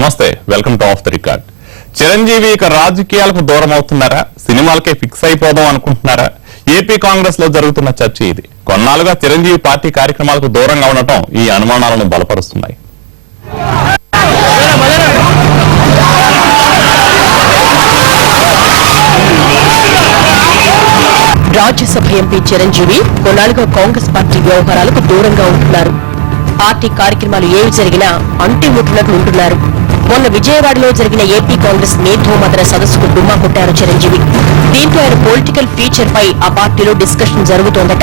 నమస్తే, welcome to of the record. Chiranjeevi ఇక రాజకీయాలకు దూరం అవుతున్నారా, సినిమాలకే ఫిక్స్ అయిపోదాం అనుకుంటున్నారా? ఏపీ కాంగ్రెస్ లో జరుగుతున్న చర్చ ఇది. కొన్నాళ్ళుగా చిరంజీవి పార్టీ కార్యక్రమాలకు దూరంగా ఉండటం ఈ అనుమానాలను బలపరుస్తున్నాయి. రాజ్యసభ ఎంపీ చిరంజీవి కొన్నాళ్ళుగా కాంగ్రెస్ పార్టీ వ్యవహారాలకు దూరంగా ఉంటున్నారు. పార్టీ కార్యక్రమాలు ఏవి జరిగినా అంటి ముట్టినట్లు ఉంటున్నారు. మొన్న విజయవాడలో జరిగిన ఏపీ కాంగ్రెస్ మేధోమథన సదస్సుకు డుమ్మా కొట్టారు చిరంజీవి. దీంతో ఆయన పొలిటికల్ ఫ్యూచర్ పై ఆ పార్టీలో డిస్కషన్ జరుగుతోందట.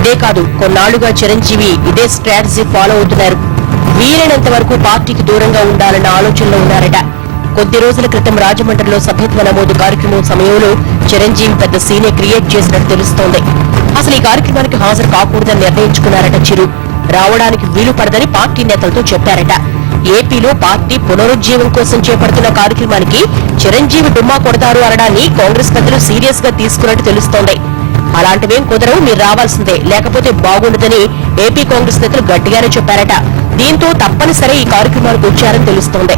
ఇదే కాదు, కొన్నాళ్లుగా చిరంజీవి ఇదే స్ట్రాటజీ ఫాలో అవుతున్నారు. వీలైనంత వరకు పార్టీకి దూరంగా ఉండాలన్న ఆలోచనలో ఉన్నారట. కొద్ది రోజుల క్రితం రాజమండ్రిలో సభ్యత్వ నమోదు కార్యక్రమం సమయంలో చిరంజీవి పెద్ద సీనే క్రియేట్ చేసినట్టు తెలుస్తోంది. అసలు ఈ కార్యక్రమానికి హాజరు కాకూడదని నిర్ణయించుకున్నారట చిరు. రావడానికి వీలు పడదని పార్టీ నేతలతో చెప్పారట. ఏపీలో పార్టీ పునరుజ్జీవం కోసం చేపడుతున్న కార్యక్రమానికి చిరంజీవి డుమ్మా కొడతారు అనడాన్ని కాంగ్రెస్ పెద్దలు సీరియస్ గా తీసుకున్నట్టు తెలుస్తోంది. అలాంటివేం కుదరవు, మీరు రావాల్సిందే, లేకపోతే బాగుండదని ఏపీ కాంగ్రెస్ నేతలు గట్టిగానే చెప్పారట. దీంతో తప్పనిసరి ఈ కార్యక్రమానికి వచ్చారని తెలుస్తోంది.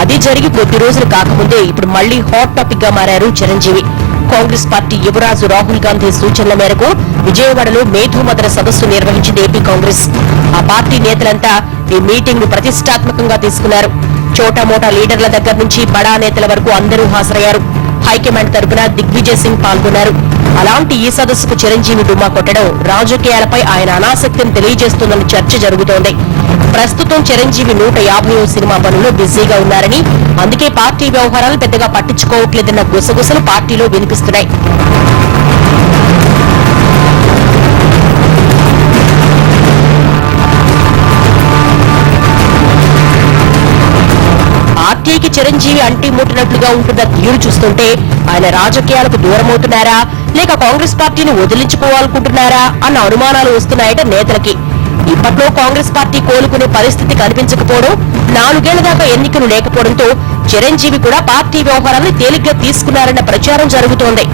అది జరిగి కొద్ది రోజులు కాకముందే ఇప్పుడు మళ్లీ హాట్ టాపిక్ గా మారారు చిరంజీవి. కాంగ్రెస్ పార్టీ యువరాజు రాహుల్ గాంధీ సూచనల మేరకు విజయవాడలో మేధోమథన సదస్సు నిర్వహించింది ఏపీ కాంగ్రెస్. ఆ పార్టీ నేతలంతా ఈ మీటింగ్ ను ప్రతిష్టాత్మకంగా తీసుకున్నారు. చోటామోటా లీడర్ల దగ్గర నుంచి బడా నేతల వరకు అందరూ హాజరయ్యారు. హైకమాండ్ తరపున దిగ్విజయ్ సింగ్ పాల్గొన్నారు. అలాంటి ఈ సదస్సుకు చిరంజీవి డుమ్మా కొట్టడం రాజకీయాలపై ఆయన అనాసక్తిని తెలియజేస్తుందని చర్చ జరుగుతోంది. ప్రస్తుతం చిరంజీవి 150వ సినిమా పనుల్లో బిజీగా ఉన్నారని, అందుకే పార్టీ వ్యవహారాలు పెద్దగా పట్టించుకోవట్లేదన్న గుసగుసలు పార్టీలో వినిపిస్తున్నాయి. పార్టీకి చిరంజీవి అంటి ముట్టినట్లుగా ఉంటున్న తీరు చూస్తుంటే ఆయన రాజకీయాలకు దూరమవుతున్నారా, లేక కాంగ్రెస్ పార్టీని వదిలించుకోవాలనుకుంటున్నారా అన్న అనుమానాలు వస్తున్నాయట నేతలకి. ఇప్పట్లో కాంగ్రెస్ పార్టీ కోలుకునే పరిస్థితి కనిపించకపోవడం, 4 ఏళ్ల దాకా ఎన్నికలు లేకపోవడంతో చిరంజీవి కూడా పార్టీ వ్యవహారాన్ని తేలిగ్గా తీసుకున్నారన్న ప్రచారం జరుగుతోంది.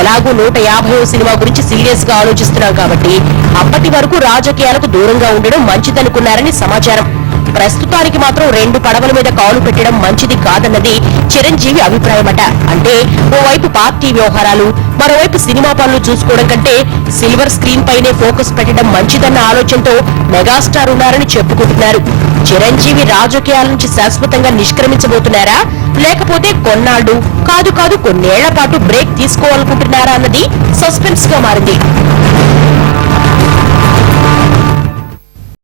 ఎలాగూ 150వ సినిమా గురించి సీరియస్ గా ఆలోచిస్తున్నాం కాబట్టి అప్పటి వరకు రాజకీయాలకు దూరంగా ఉండడం మంచిదనుకున్నారని సమాచారం. ప్రస్తుతానికి మాత్రం 2 పడవల మీద కాలు పెట్టడం మంచిది కాదన్నది చిరంజీవి అభిప్రాయమట. అంటే ఓవైపు పార్టీ వ్యవహారాలు, మరోవైపు సినిమా పనులు చూసుకోవడం కంటే సిల్వర్ స్క్రీన్ పైనే ఫోకస్ పెట్టడం మంచిదన్న ఆలోచనతో మెగాస్టార్ ఉన్నారని చెప్పుకుంటున్నారు. చిరంజీవి రాజకీయాల నుంచి శాశ్వతంగా నిష్క్రమించబోతున్నారా, లేకపోతే కొన్నాళ్లు కాదు కొన్నేళ్ల పాటు బ్రేక్ తీసుకోవాలనుకుంటున్నారా అన్నది సస్పెన్స్ గా మారింది.